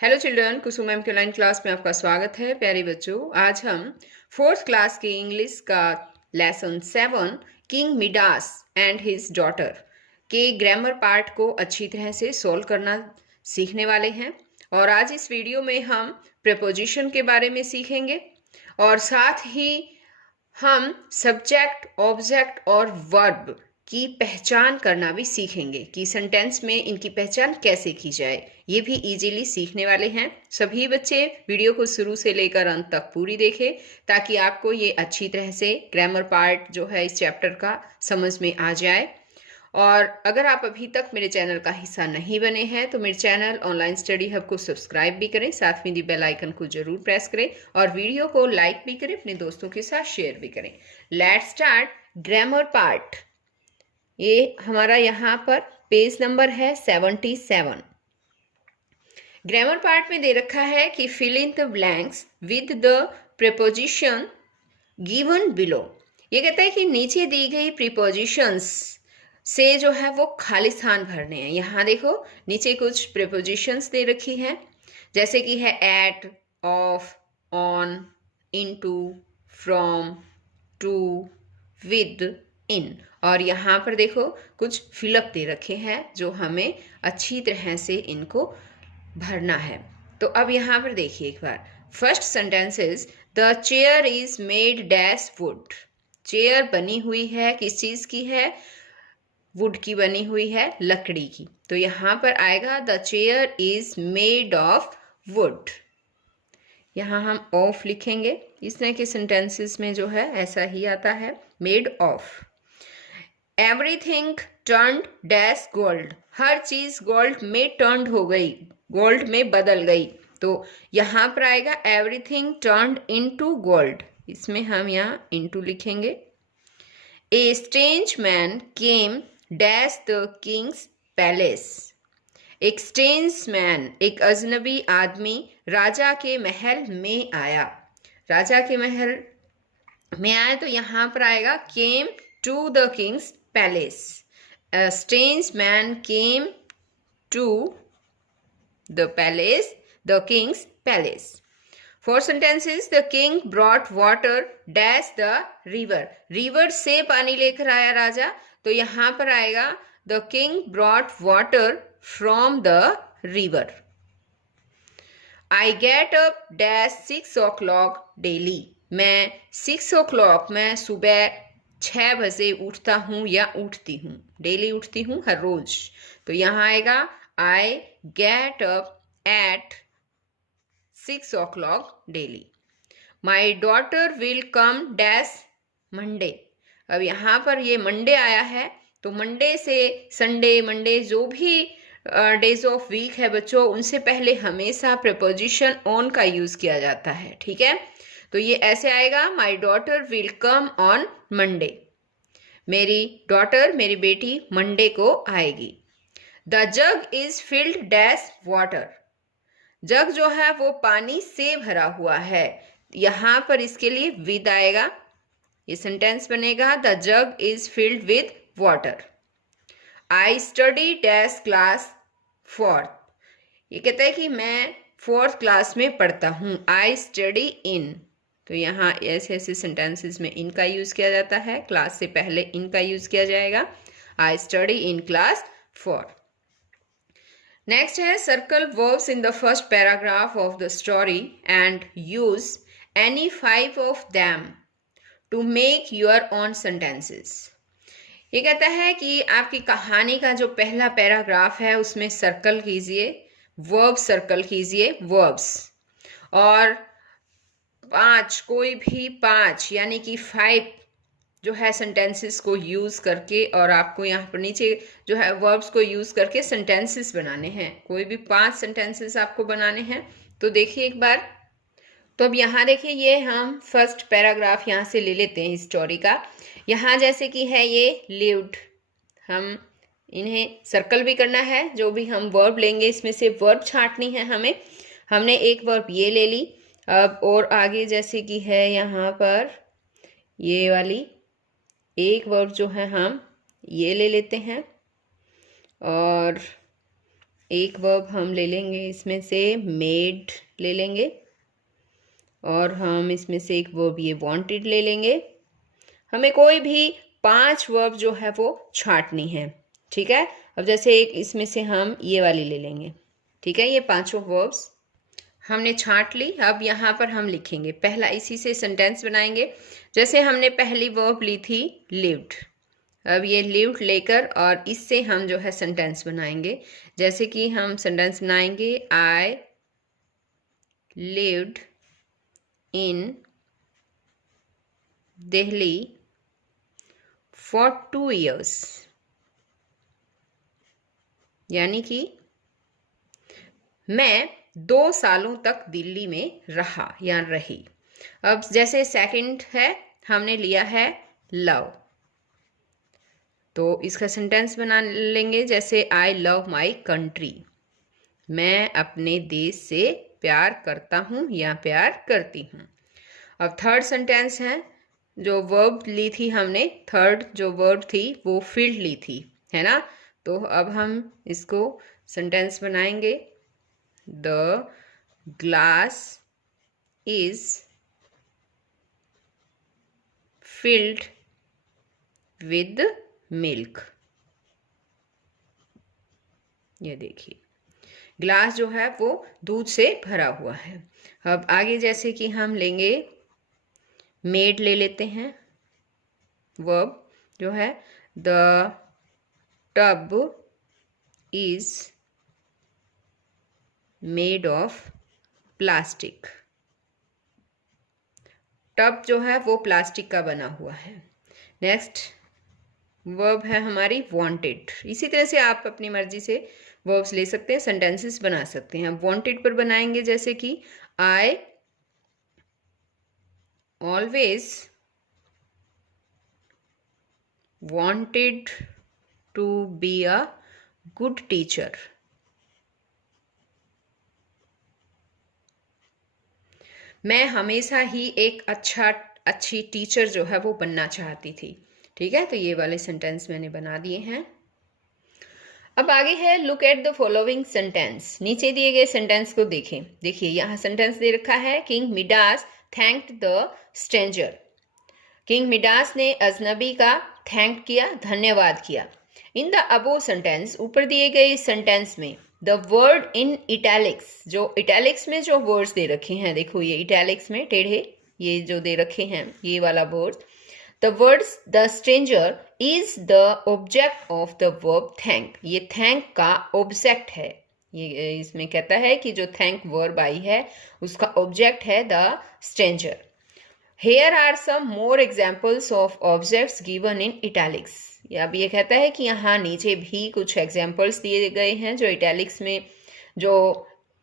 Hello children, कुसुम ma'am के online class में आपका स्वागत है। प्यारे बच्चों, आज हम फोर्थ क्लास के इंग्लिश का lesson 7 king Midas and his daughter के ग्रामर पार्ट को अच्छी तरह से सोल्व करना सीखने वाले हैं। और आज इस वीडियो में हम प्रेपोजिशन के बारे में सीखेंगे और साथ ही हम सब्जेक्ट, ऑब्जेक्ट और वर्ब की पहचान करना भी सीखेंगे कि सेंटेंस में इनकी पहचान कैसे की जाए। ये भी इजीली सीखने वाले हैं। सभी बच्चे वीडियो को शुरू से लेकर अंत तक पूरी देखें ताकि आपको ये अच्छी तरह से ग्रामर पार्ट जो है इस चैप्टर का समझ में आ जाए। और अगर आप अभी तक मेरे चैनल का हिस्सा नहीं बने हैं तो मेरे चैनल ऑनलाइन स्टडी हब को सब्सक्राइब भी करें, साथ में दी बेल आइकन को जरूर प्रेस करें और वीडियो को लाइक भी करें, अपने दोस्तों के साथ शेयर भी करें। Let's start grammar part. ये हमारा यहाँ पर पेज नंबर है 77। ग्रामर पार्ट में दे रखा है कि fill in the blanks with the preposition given below. ये कहता है कि नीचे दी गई प्रीपोजिशंस से जो है वो खाली स्थान भरने हैं। यहाँ देखो नीचे कुछ प्रीपोजिशंस दे रखी हैं, जैसे कि है at, off, on, into, from, to, with, in. और यहाँ पर देखो कुछ फिलअप दे रखे हैं जो हमें अच्छी तरह से इनको भरना है। तो अब यहाँ पर देखिए एक बार। First sentence is the chair is made dash wood. Chair बनी हुई है, किस चीज की है? वुड की बनी हुई है, लकड़ी की। तो यहाँ पर आएगा the chair is made of would. यहाँ हम ऑफ लिखेंगे। इस तरह के सेंटेंसेस में जो है ऐसा ही आता है, made of. Everything turned dash gold. हर चीज गोल्ड में टर्न्ड हो गई, गोल्ड में बदल गई। तो यहाँ पर आएगा एवरीथिंग टर्न्ड इनटू गोल्ड। इसमें हम यहाँ इनटू लिखेंगे। A strange man came dash the king's palace. एक स्ट्रेंज मैन, एक अजनबी आदमी राजा के महल में आया। राजा के महल में आया तो यहाँ पर आएगा came to the king's palace. A strange man came to the palace, the king's palace. Four sentences. The king brought water dash the river. River से पानी लेकर आया राजा, तो यहाँ पर आएगा the king brought water from the river. I get up dash 6 o'clock daily. मैं 6 o'clock, मैं सुबह 6 बजे उठता हूँ या उठती हूँ। डेली उठती हूँ, हर रोज। तो यहाँ आएगा I get up at 6 o'clock daily. My daughter will come dash Monday. अब यहाँ पर ये मंडे आया है, तो मंडे से संडे, मंडे जो भी डेज ऑफ वीक है बच्चों, उनसे पहले हमेशा प्रीपोजिशन ऑन का यूज किया जाता है। ठीक है, तो ये ऐसे आएगा my daughter will come on Monday. मेरी डॉटर, मेरी बेटी मंडे को आएगी। The jug is filled dash water. Jug जो है वो पानी से भरा हुआ है। यहाँ पर इसके लिए विद आएगा, ये सेंटेंस बनेगा the jug is filled with water. I study dash class 4th। ये कहता है कि मैं 4th क्लास में पढ़ता हूँ। आई स्टडी इन, तो यहाँ ऐसे ऐसे सेंटेंसेस में इनका यूज किया जाता है। क्लास से पहले इनका यूज किया जाएगा। I study in class 4। Next है circle verbs in the first paragraph of the story and use any 5 of them to make your own sentences. ये कहता है कि आपकी कहानी का जो पहला पैराग्राफ है उसमें सर्कल कीजिए, वर्ब सर्कल कीजिए, वर्ब्स, और 5, कोई भी 5 यानी कि 5 जो है सेंटेंसेस को यूज करके, और आपको यहाँ पर नीचे जो है वर्ब्स को यूज करके सेंटेंसेस बनाने हैं। कोई भी 5 सेंटेंसेस आपको बनाने हैं। तो देखिए एक बार। तो अब यहाँ देखिए, ये हम फर्स्ट पैराग्राफ यहाँ से ले लेते हैं स्टोरी का। यहाँ जैसे कि है ये लिव्ड, हम इन्हें सर्कल भी करना है। जो भी हम वर्ब लेंगे इसमें से वर्ब छांटनी है हमें। हमने एक वर्ब ये ले ली। अब और आगे जैसे कि है यहाँ पर ये वाली एक वर्ब जो है हम ये ले लेते हैं, और एक वर्ब हम ले लेंगे इसमें से मेड ले लेंगे, और हम इसमें से एक वर्ब ये वांटेड ले लेंगे। हमें कोई भी 5 वर्ब जो है वो छांटनी है, ठीक है। अब जैसे एक इसमें से हम ये वाली ले लेंगे, ठीक है। ये 5 वर्ब्स हमने छांट ली। अब यहाँ पर हम लिखेंगे, पहला इसी से सेंटेंस बनाएंगे। जैसे हमने पहली वर्ब ली थी लिव्ड, अब ये लिव्ड लेकर और इससे हम जो है सेंटेंस बनाएंगे। जैसे कि हम सेंटेंस बनाएंगे, I lived in Delhi for 2 years, यानी कि मैं 2 सालों तक दिल्ली में रहा या रही। अब जैसे सेकंड है, हमने लिया है लव, तो इसका सेंटेंस बना लेंगे। जैसे आई लव माई कंट्री, मैं अपने देश से प्यार करता हूँ या प्यार करती हूँ। अब थर्ड सेंटेंस है, जो वर्ब ली थी हमने, थर्ड जो वर्ब थी वो फील्ड ली थी, है ना। तो अब हम इसको सेंटेंस बनाएंगे, the glass is filled with milk। ये देखिए, ग्लास जो है वो दूध से भरा हुआ है। अब आगे जैसे कि हम लेंगे मेड ले लेते हैं, वर्ब जो है, the tub is made of plastic. Tub जो है वो प्लास्टिक का बना हुआ है। नेक्स्ट वर्ब है हमारी वांटेड। इसी तरह से आप अपनी मर्जी से वर्ब्स ले सकते हैं, सेंटेंसेस बना सकते हैं। वांटेड पर बनाएंगे, जैसे कि I always wanted to be a good teacher. मैं हमेशा ही एक अच्छी टीचर जो है वो बनना चाहती थी, ठीक है। तो ये वाले सेंटेंस मैंने बना दिए हैं। अब आगे है look at the following sentence. नीचे दिए गए सेंटेंस को देखें। देखिए यहाँ सेंटेंस दे रखा है, king Midas thanked the stranger. King Midas ने अजनबी का थैंक किया, धन्यवाद किया। इन द अबो सेंटेंस, ऊपर दिए गए सेंटेंस में द वर्ड इन इटैलिक्स, जो इटैलिक्स में जो वर्ड्स दे रखे हैं, देखो ये इटैलिक्स में टेढ़े ये जो दे रखे हैं, ये वाला word, the words the stranger is the object of the verb thank. ये थैंक का ऑब्जेक्ट है। ये इसमें कहता है कि जो थैंक वर्ब आई है उसका ऑब्जेक्ट है the stranger. Here are some more examples of objects given in italics। अब ये कहता है कि यहाँ नीचे भी कुछ एग्जाम्पल्स दिए गए हैं, जो इटैलिक्स में जो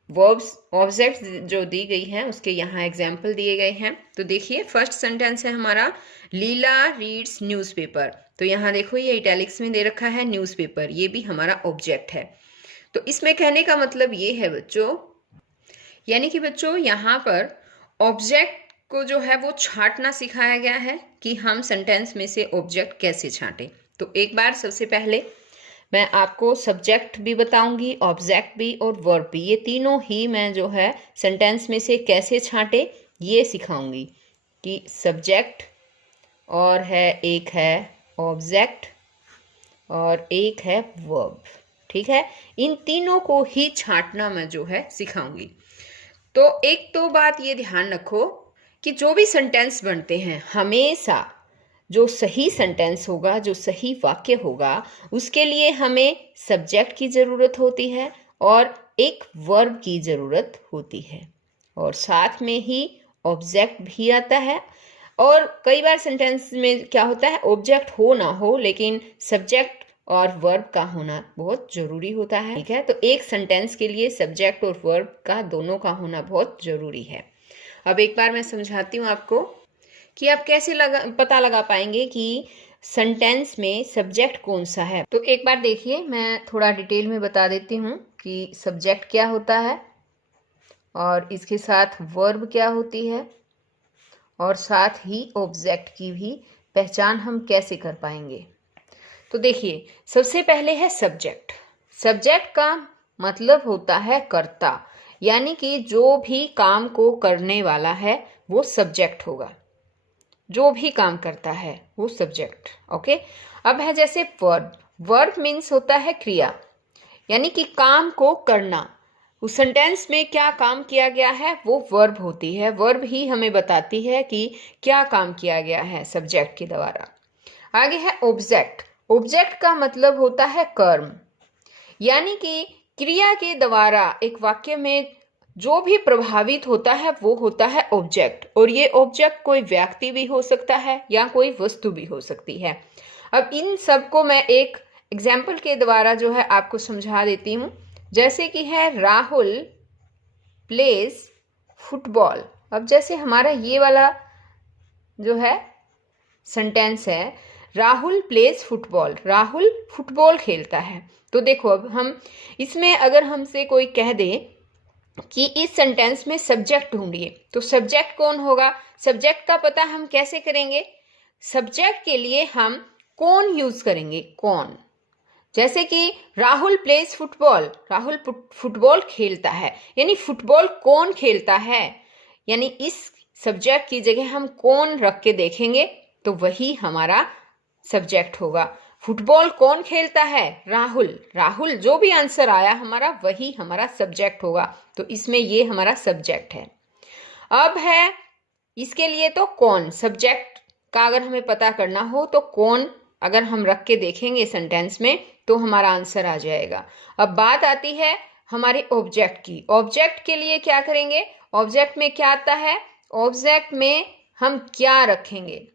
वर्ब्स ऑब्जेक्ट्स जो दी गई हैं उसके यहाँ एग्जाम्पल दिए गए हैं। तो देखिए फर्स्ट सेंटेंस है हमारा, लीला रीड्स न्यूज़पेपर। तो यहाँ देखो ये इटैलिक्स में दे रखा है न्यूज़पेपर, ये भी हमारा ऑब्जेक्ट है। तो इसमें कहने का मतलब ये है बच्चों, यानी कि बच्चों यहाँ पर ऑब्जेक्ट को जो है वो छांटना सिखाया गया है कि हम सेंटेंस में से ऑब्जेक्ट कैसे छांटें। तो एक बार सबसे पहले मैं आपको सब्जेक्ट भी बताऊंगी, ऑब्जेक्ट भी और वर्ब भी, ये तीनों ही मैं जो है सेंटेंस में से कैसे छांटे ये सिखाऊंगी। कि सब्जेक्ट और है, एक है ऑब्जेक्ट और एक है वर्ब, ठीक है। इन तीनों को ही छांटना मैं जो है सिखाऊंगी। तो एक तो बात ये ध्यान रखो कि जो भी सेंटेंस बनते हैं, हमेशा जो सही सेंटेंस होगा, जो सही वाक्य होगा, उसके लिए हमें सब्जेक्ट की ज़रूरत होती है और एक वर्ब की ज़रूरत होती है, और साथ में ही ऑब्जेक्ट भी आता है। और कई बार सेंटेंस में क्या होता है, ऑब्जेक्ट हो ना हो लेकिन सब्जेक्ट और वर्ब का होना बहुत ज़रूरी होता है, ठीक है। तो एक सेंटेंस के लिए सब्जेक्ट और वर्ब का दोनों का होना बहुत ज़रूरी है। अब एक बार मैं समझाती हूँ आपको कि आप कैसे पता लगा पाएंगे कि सेंटेंस में सब्जेक्ट कौन सा है। तो एक बार देखिए, मैं थोड़ा डिटेल में बता देती हूँ कि सब्जेक्ट क्या होता है और इसके साथ वर्ब क्या होती है, और साथ ही ऑब्जेक्ट की भी पहचान हम कैसे कर पाएंगे। तो देखिए सबसे पहले है सब्जेक्ट। सब्जेक्ट का मतलब होता है कर्ता, यानी कि जो भी काम को करने वाला है वो सब्जेक्ट होगा। जो भी काम करता है वो सब्जेक्ट। ओके, अब है जैसे वर्ब। वर्ब मीन्स होता है क्रिया, यानी कि काम को करना। उस सेंटेंस में क्या काम किया गया है वो वर्ब होती है। वर्ब ही हमें बताती है कि क्या काम किया गया है सब्जेक्ट के द्वारा। आगे है ऑब्जेक्ट। ऑब्जेक्ट का मतलब होता है कर्म, यानी कि क्रिया के द्वारा एक वाक्य में जो भी प्रभावित होता है वो होता है ऑब्जेक्ट। और ये ऑब्जेक्ट कोई व्यक्ति भी हो सकता है या कोई वस्तु भी हो सकती है। अब इन सब को मैं एक एग्जाम्पल के द्वारा जो है आपको समझा देती हूँ। जैसे कि है राहुल प्लेज फुटबॉल। अब जैसे हमारा ये वाला जो है सेंटेंस है, Rahul plays football, Rahul football खेलता है। तो देखो अब हम इसमें अगर हमसे कोई कह दे कि इस सेंटेंस में सब्जेक्ट ढूंढिए, तो सब्जेक्ट कौन होगा? सब्जेक्ट का पता हम कैसे करेंगे? सब्जेक्ट के लिए हम कौन यूज करेंगे, कौन। जैसे कि Rahul plays football, Rahul football खेलता है, यानी फुटबॉल कौन खेलता है, यानी इस सब्जेक्ट की जगह हम कौन रख के देखेंगे तो वही हमारा सब्जेक्ट होगा। फुटबॉल कौन खेलता है? राहुल। राहुल जो भी आंसर आया हमारा वही हमारा सब्जेक्ट होगा। तो इसमें ये हमारा सब्जेक्ट है। अब है इसके लिए तो कौन, सब्जेक्ट का अगर हमें पता करना हो तो कौन अगर हम रख के देखेंगे सेंटेंस में तो हमारा आंसर आ जाएगा। अब बात आती है हमारे ऑब्जेक्ट की। ऑब्जेक्ट के लिए क्या करेंगे? ऑब्जेक्ट में क्या आता है? ऑब्जेक्ट में हम क्या रखेंगे,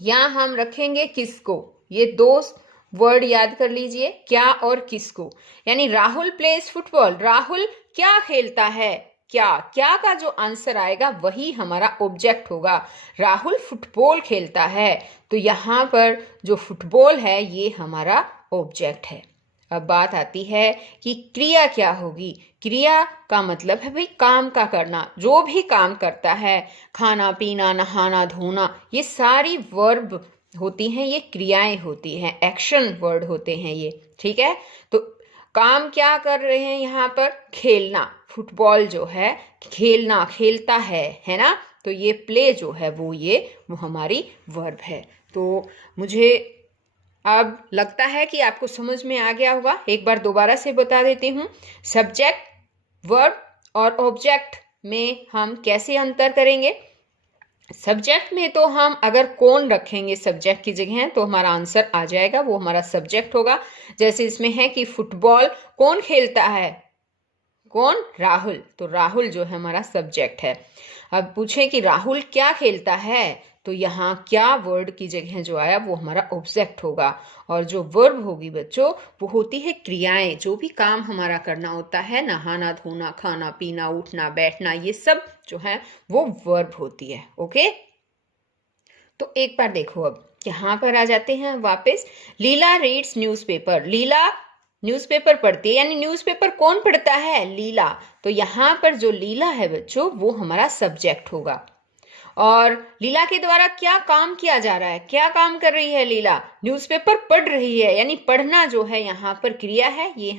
या हम रखेंगे किसको। ये दो वर्ड याद कर लीजिए, क्या और किसको। यानी राहुल प्लेज फुटबॉल, राहुल क्या खेलता है, क्या क्या का जो आंसर आएगा वही हमारा ऑब्जेक्ट होगा। राहुल फुटबॉल खेलता है, तो यहाँ पर जो फुटबॉल है ये हमारा ऑब्जेक्ट है। अब बात आती है कि क्रिया क्या होगी। क्रिया का मतलब है भाई काम का करना। जो भी काम करता है, खाना पीना नहाना धोना, ये सारी वर्ब होती हैं, ये क्रियाएं होती हैं, एक्शन वर्ड होते हैं ये। ठीक है, तो काम क्या कर रहे हैं यहाँ पर? खेलना। फुटबॉल जो है खेलना, खेलता है ना। तो ये प्ले जो है वो हमारी वर्ब है। तो मुझे अब लगता है कि आपको समझ में आ गया होगा। एक बार दोबारा से बता देती हूँ। सब्जेक्ट, वर्ब और ऑब्जेक्ट में हम कैसे अंतर करेंगे। सब्जेक्ट में तो हम अगर कौन रखेंगे सब्जेक्ट की जगह तो हमारा आंसर आ जाएगा, वो हमारा सब्जेक्ट होगा। जैसे इसमें है कि फुटबॉल कौन खेलता है, कौन? राहुल। तो राहुल जो है हमारा सब्जेक्ट है। अब पूछे कि राहुल क्या खेलता है, तो यहाँ क्या वर्ड की जगह जो आया वो हमारा ऑब्जेक्ट होगा। और जो वर्ब होगी बच्चों वो होती है क्रियाएं। जो भी काम हमारा करना होता है, नहाना धोना खाना पीना उठना बैठना, ये सब जो है वो वर्ब होती है। ओके, तो एक बार देखो अब यहाँ पर आ जाते हैं वापस। लीला रीड्स न्यूज़पेपर। लीला न्यूज़पेपर पढ़ती है, यानी न्यूज़पेपर कौन पढ़ता है? लीला। तो यहाँ पर जो लीला है बच्चों वो हमारा सब्जेक्ट होगा। और लीला के द्वारा क्या काम किया जा रहा है, क्या काम कर रही है लीला? न्यूज़पेपर पढ़ रही है, यानी पढ़ना जो है यहाँ पर क्रिया है, ये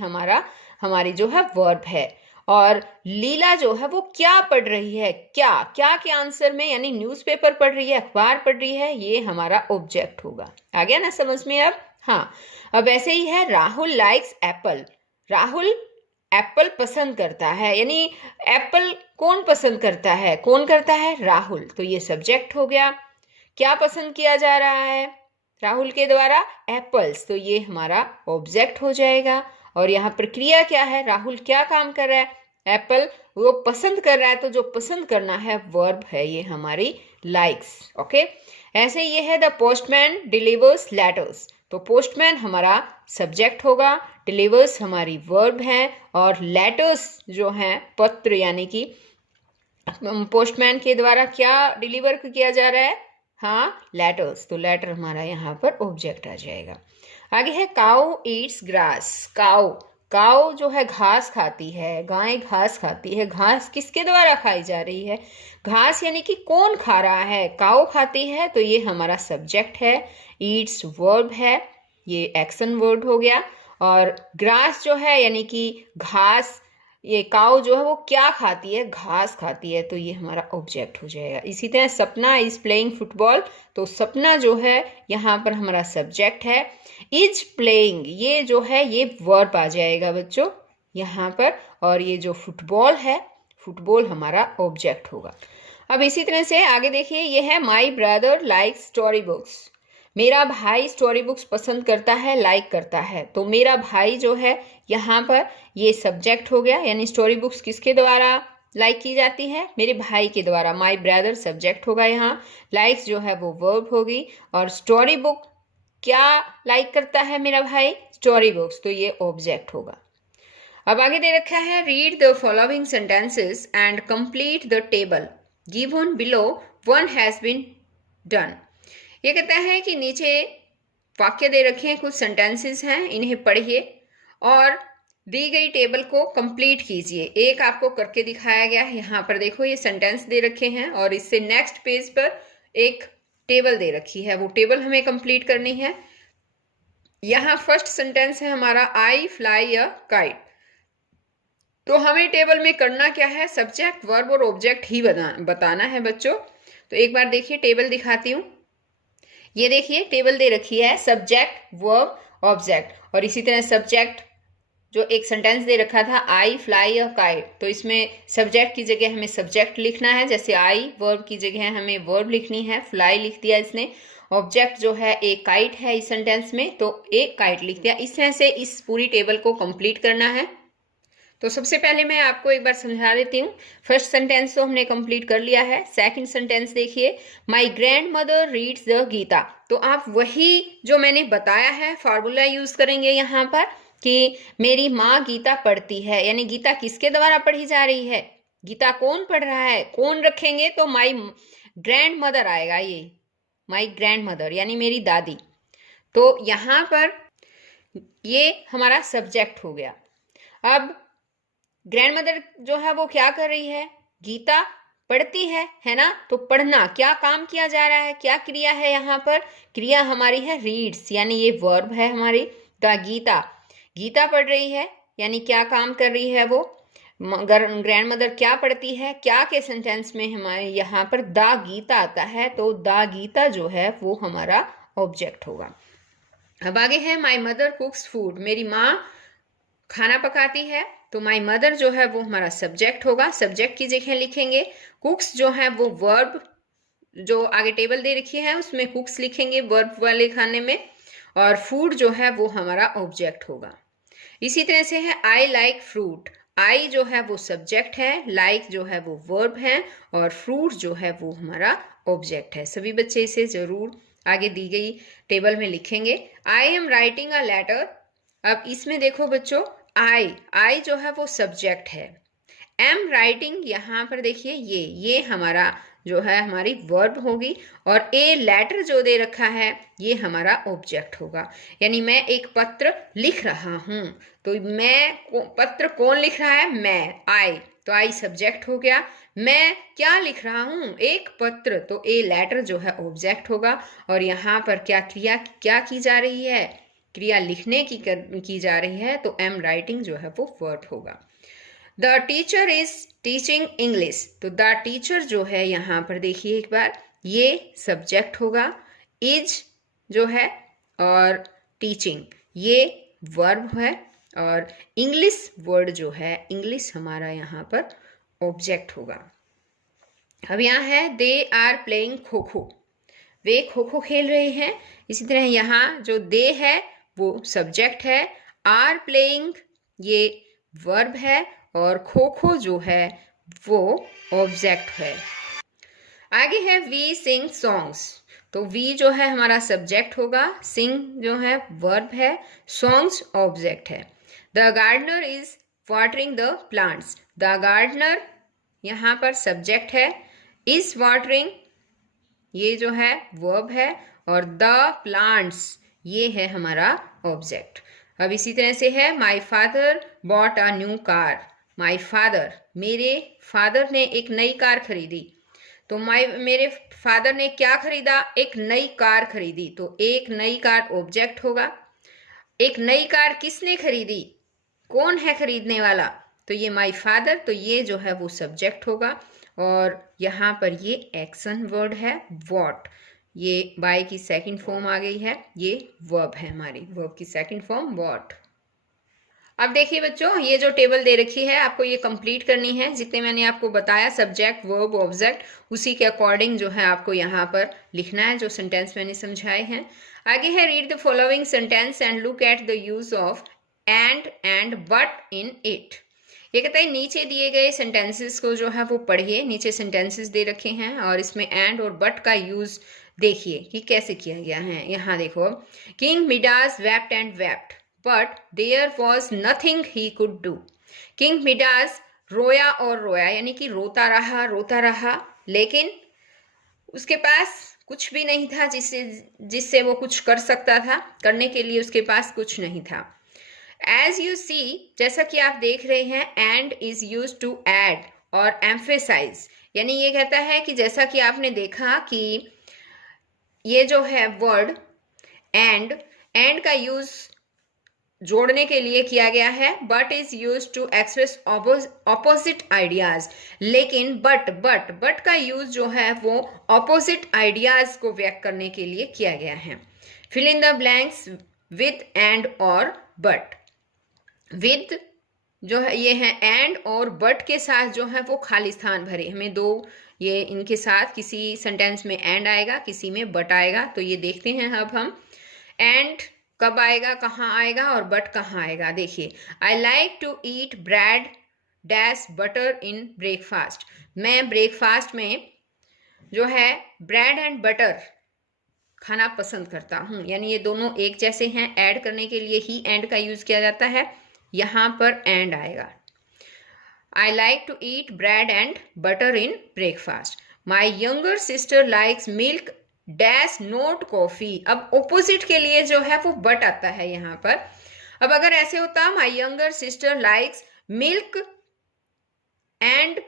हमारी जो है वर्ब है। और लीला जो है वो क्या पढ़ रही है, क्या क्या के आंसर में, यानी न्यूज़पेपर पढ़ रही है, अखबार पढ़ रही है, ये हमारा ऑब्जेक्ट होगा। आ गया ना समझ में अब? हाँ, अब ऐसे ही है Rahul likes Apple. Rahul Apple पसंद करता है, यानी एप्पल कौन पसंद करता है, कौन करता है? राहुल। तो ये सब्जेक्ट हो गया। क्या पसंद किया जा रहा है राहुल के द्वारा? एप्पल्स। तो ये हमारा ऑब्जेक्ट हो जाएगा। और यहाँ पर क्रिया क्या है? राहुल क्या काम कर रहा है? एप्पल वो पसंद कर रहा है, तो जो पसंद करना है वर्ब है ये हमारी लाइक्स। ओके, ऐसे ये है द पोस्टमैन डिलीवर्स लेटर्स। तो पोस्टमैन हमारा सब्जेक्ट होगा, डिलीवर्स हमारी वर्ब है, और लेटर्स जो हैं पत्र, यानी कि पोस्टमैन के द्वारा क्या डिलीवर किया जा रहा है? हाँ, लेटर्स। तो लेटर हमारा यहाँ पर ऑब्जेक्ट आ जाएगा। आगे है cow Yeats grass. Cow, cow जो है घास खाती है, गाय घास खाती है। घास किसके द्वारा खाई जा रही है? घास यानी कि कौन खा रहा है? काउ खाती है, तो ये हमारा सब्जेक्ट है। ईट्स वर्ब है, ये एक्शन वर्ड हो गया। और ग्रास जो है यानी कि घास, ये काऊ जो है वो क्या खाती है, घास खाती है, तो ये हमारा ऑब्जेक्ट हो जाएगा। इसी तरह सपना इज प्लेइंग फुटबॉल, तो सपना जो है यहाँ पर हमारा सब्जेक्ट है। इज प्लेइंग ये जो है ये वर्ब आ जाएगा बच्चों यहाँ पर, और ये जो फुटबॉल है, फुटबॉल हमारा ऑब्जेक्ट होगा। अब इसी तरह से आगे देखिए, ये है my brother likes story books, मेरा भाई स्टोरी बुक्स पसंद करता है, लाइक करता है, तो मेरा भाई जो है यहाँ पर ये सब्जेक्ट हो गया, यानी स्टोरी बुक्स किसके द्वारा लाइक की जाती है, मेरे भाई के द्वारा। माई ब्रदर सब्जेक्ट होगा यहाँ, लाइक्स जो है वो वर्ब होगी, और स्टोरी बुक क्या लाइक करता है मेरा भाई, स्टोरी बुक्स, तो ये ऑब्जेक्ट होगा। अब आगे दे रखा है read the following sentences and complete the table given below, one has been done. ये कहता है कि नीचे वाक्य दे रखे हैं, कुछ सेंटेंसेस हैं, इन्हें पढ़िए और दी गई टेबल को कंप्लीट कीजिए। एक आपको करके दिखाया गया है, यहाँ पर देखो ये सेंटेंस दे रखे हैं और इससे नेक्स्ट पेज पर एक टेबल दे रखी है, वो टेबल हमें कंप्लीट करनी है। यहाँ फर्स्ट सेंटेंस है हमारा आई फ्लाई अ काइट, तो हमें टेबल में करना क्या है, सब्जेक्ट वर्ब और ऑब्जेक्ट ही बताना है बच्चों। तो एक बार देखिए टेबल दिखाती हूँ, ये देखिए टेबल दे रखी है सब्जेक्ट वर्ब ऑब्जेक्ट, और इसी तरह सब्जेक्ट जो एक सेंटेंस दे रखा था आई फ्लाई अ काइट, तो इसमें सब्जेक्ट की जगह हमें सब्जेक्ट लिखना है, जैसे आई, वर्ब की जगह हमें वर्ब लिखनी है, फ्लाई लिख दिया इसने, ऑब्जेक्ट जो है एक काइट है इस सेंटेंस में, तो एक काइट लिख दिया। इस तरह से इस पूरी टेबल को कंप्लीट करना है। तो सबसे पहले मैं आपको एक बार समझा देती हूँ। फर्स्ट सेंटेंस तो हमने कंप्लीट कर लिया है। सेकंड सेंटेंस देखिए, my grandmother reads the Gita, तो आप वही जो मैंने बताया है फॉर्मूला यूज करेंगे यहाँ पर कि मेरी माँ गीता पढ़ती है, यानी गीता किसके द्वारा पढ़ी जा रही है, गीता कौन पढ़ रहा है, कौन रखेंगे तो माई ग्रैंड मदर आएगा, ये माई ग्रैंड मदर यानी मेरी दादी, तो यहाँ पर ये हमारा सब्जेक्ट हो गया। अब ग्रैंड मदर जो है वो क्या कर रही है, गीता पढ़ती है ना, तो पढ़ना क्या काम किया जा रहा है, क्या क्रिया है यहाँ पर, क्रिया हमारी है रीड्स, यानी ये वर्ब है हमारी। द गीता, गीता पढ़ रही है यानी क्या काम कर रही है वो, ग्रैंड मदर क्या पढ़ती है, क्या के सेंटेंस में हमारे यहाँ पर द गीता आता है, तो द गीता जो है वो हमारा ऑब्जेक्ट होगा। अब आगे है माई मदर कुक्स फूड, मेरी माँ खाना पकाती है, तो माई मदर जो है वो हमारा सब्जेक्ट होगा, सब्जेक्ट की जगह लिखेंगे। कुक्स जो है वो वर्ब, जो आगे टेबल दे रखी है उसमें कुक्स लिखेंगे वर्ब वाले खाने में, और फूड जो है वो हमारा ऑब्जेक्ट होगा। इसी तरह से है आई लाइक फ्रूट, आई जो है वो सब्जेक्ट है, लाइक जो है वो वर्ब है, और फ्रूट जो है वो हमारा ऑब्जेक्ट है। सभी बच्चे इसे जरूर आगे दी गई टेबल में लिखेंगे। I am writing a letter, अब इसमें देखो बच्चों आई जो है वो सब्जेक्ट है, एम राइटिंग यहाँ पर देखिए ये हमारा जो है हमारी वर्ब होगी, और ए लेटर जो दे रखा है ये हमारा ऑब्जेक्ट होगा, यानी मैं एक पत्र लिख रहा हूँ, तो मैं पत्र कौन लिख रहा है, मैं, आई, तो आई सब्जेक्ट हो गया। मैं क्या लिख रहा हूँ, एक पत्र, तो ए लेटर जो है ऑब्जेक्ट होगा, और यहाँ पर क्या क्रिया क्या की जा रही है, क्रिया लिखने की जा रही है, तो एम राइटिंग जो है वो वर्ब होगा। The teacher is teaching English, तो द टीचर जो है यहाँ पर देखिए एक बार ये सब्जेक्ट होगा, इज जो है और टीचिंग ये वर्ब है, और इंग्लिश वर्ड जो है इंग्लिश हमारा यहाँ पर ऑब्जेक्ट होगा। अब यहाँ है they are playing kho kho, वे खो खो खेल रहे हैं। इसी तरह यहाँ जो दे है वो सब्जेक्ट है, आर प्लेइंग ये वर्ब है, और खो खो जो है वो ऑब्जेक्ट है। आगे है वी सिंग सॉन्ग्स, तो वी जो है हमारा सब्जेक्ट होगा, सिंग जो है वर्ब है, सॉन्ग्स ऑब्जेक्ट है। The gardener is watering the plants, the gardener यहाँ पर सब्जेक्ट है, इज वाटरिंग ये जो है वर्ब है, और द प्लांट्स ये है हमारा ऑब्जेक्ट। अब इसी तरह से है my father bought a new car, my father मेरे फादर ने एक नई कार खरीदी, तो मेरे फादर ने क्या खरीदा, एक नई कार खरीदी, तो एक नई कार ऑब्जेक्ट होगा। एक नई कार किसने खरीदी, कौन है खरीदने वाला, तो ये माई फादर, तो ये जो है वो सब्जेक्ट होगा। और यहाँ पर ये एक्शन वर्ड है वॉट, ये बाय की सेकंड फॉर्म आ गई है, ये वर्ब है, हमारी वर्ब की सेकंड फॉर्म वॉट। अब देखिए बच्चों, ये जो टेबल दे रखी है आपको ये कंप्लीट करनी है, जितने मैंने आपको बताया सब्जेक्ट वर्ब ऑब्जेक्ट, उसी के अकॉर्डिंग जो है आपको यहाँ पर लिखना है जो सेंटेंस मैंने समझाए हैं। आगे है read the following sentence and look at the use of and but in it. ये कहता है नीचे दिए गए सेंटेंसेस को जो है वो पढ़िए, नीचे सेंटेंसेस दे रखे हैं और इसमें एंड और बट का यूज देखिए कि कैसे किया गया है। यहाँ देखो, king Midas wept and wept but there was nothing he could do. King Midas रोया और रोया, यानी कि रोता रहा, लेकिन उसके पास कुछ भी नहीं था जिससे वो कुछ कर सकता था, करने के लिए उसके पास कुछ नहीं था। As you see, जैसा कि आप देख रहे हैं, and is used to add और emphasize, यानी ये कहता है कि जैसा कि आपने देखा कि ये जो है वर्ड एंड का यूज जोड़ने के लिए किया गया है, but is use to express opposite ideas, लेकिन बट का यूज जो है वो ऑपोजिट आइडियाज को व्यक्त करने के लिए किया गया है। Fill in the blanks with and और बट। विद जो है ये है एंड, और बट के साथ जो है वो खाली स्थान भरे, हमें दो ये इनके साथ किसी सेंटेंस में एंड आएगा, किसी में बट आएगा, तो ये देखते हैं अब हम एंड कब आएगा, कहाँ आएगा और बट कहाँ आएगा। देखिए, I like to eat bread dash butter in breakfast. मैं ब्रेकफास्ट में जो है ब्रेड एंड बटर खाना पसंद करता हूँ, यानी ये दोनों एक जैसे हैं, ऐड करने के लिए ही एंड का यूज किया जाता है, यहाँ पर एंड आएगा। I like to eat bread and butter in breakfast. My younger sister likes milk dash not coffee. अब ऑपोजिट के लिए जो है वो बट आता है यहाँ पर। अब अगर ऐसे होता माई younger sister likes milk and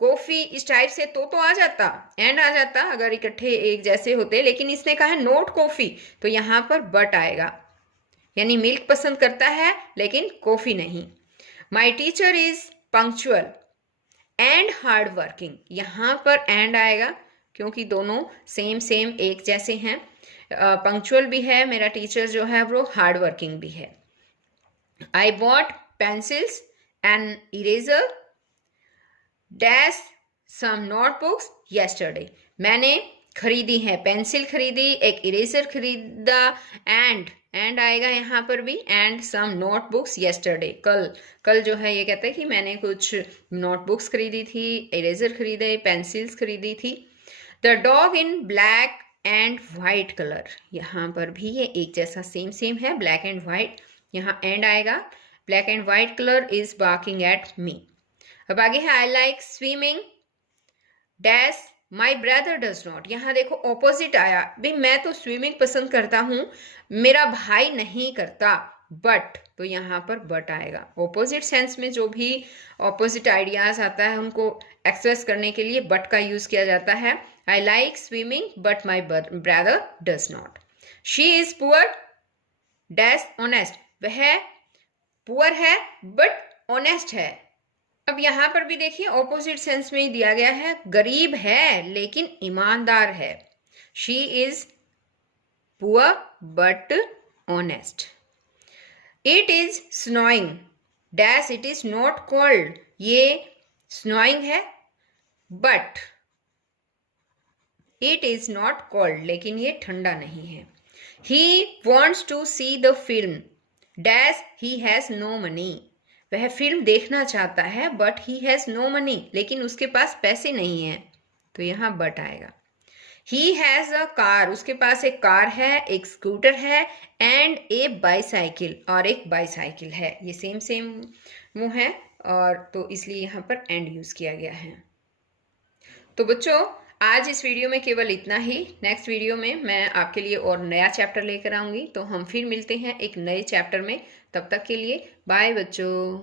coffee, इस टाइप से तो आ जाता, एंड आ जाता अगर इकट्ठे एक जैसे होते, लेकिन इसने कहा है नोट कॉफी, तो यहाँ पर बट आएगा, यानी मिल्क पसंद करता है लेकिन कॉफी नहीं। My teacher is punctual and hard working, यहाँ पर एंड आएगा क्योंकि दोनों सेम एक जैसे हैं, पंक्चुअल भी है मेरा टीचर जो है वो हार्ड वर्किंग भी है। I bought pencils and eraser dash some notebooks yesterday. मैंने खरीदी है, पेंसिल खरीदी, एक इरेजर खरीदा, एंड आएगा यहाँ पर भी, एंड सम नोटबुक्स येस्टरडे, कल जो है ये कहता है कि मैंने कुछ नोटबुक्स खरीदी थी, इरेजर खरीदे, पेंसिल्स खरीदी थी। The dog in black and white colour, यहाँ पर भी ये एक जैसा सेम है, ब्लैक एंड वाइट, यहाँ एंड आएगा। Black and white colour is barking at me. अब आगे है I like swimming dash my brother does not. यहाँ देखो ऑपोजिट आया, भाई मैं तो स्विमिंग पसंद करता हूँ, मेरा भाई नहीं करता, बट, तो यहाँ पर बट आएगा। ऑपोजिट सेंस में जो भी ऑपोजिट आइडियाज आता है उनको एक्सप्रेस करने के लिए बट का यूज किया जाता है। I like swimming but my brother does not. She is poor dash honest, वह पुअर है बट ऑनेस्ट है। अब यहाँ पर भी देखिए ऑपोजिट सेंस में ही दिया गया है, गरीब है लेकिन ईमानदार है। She is poor but honest. It is snowing dash it is not cold, ये स्नोइंग है but it is not cold, लेकिन ये ठंडा नहीं है। He wants to see the film dash he has no money, वह फिल्म देखना चाहता है but he has no money, लेकिन उसके पास पैसे नहीं है, तो यहाँ बट आएगा। ही हैज अ कार, उसके पास एक कार है, एक स्कूटर है, एंड ए बाईसाइकिल, और एक बाईसाइकिल है, ये सेम वो है, और तो इसलिए यहाँ पर एंड यूज किया गया है। तो बच्चों आज इस वीडियो में केवल इतना ही। नेक्स्ट वीडियो में मैं आपके लिए और नया चैप्टर लेकर आऊंगी, तो हम फिर मिलते हैं एक नए चैप्टर में। तब तक के लिए बाय बच्चों।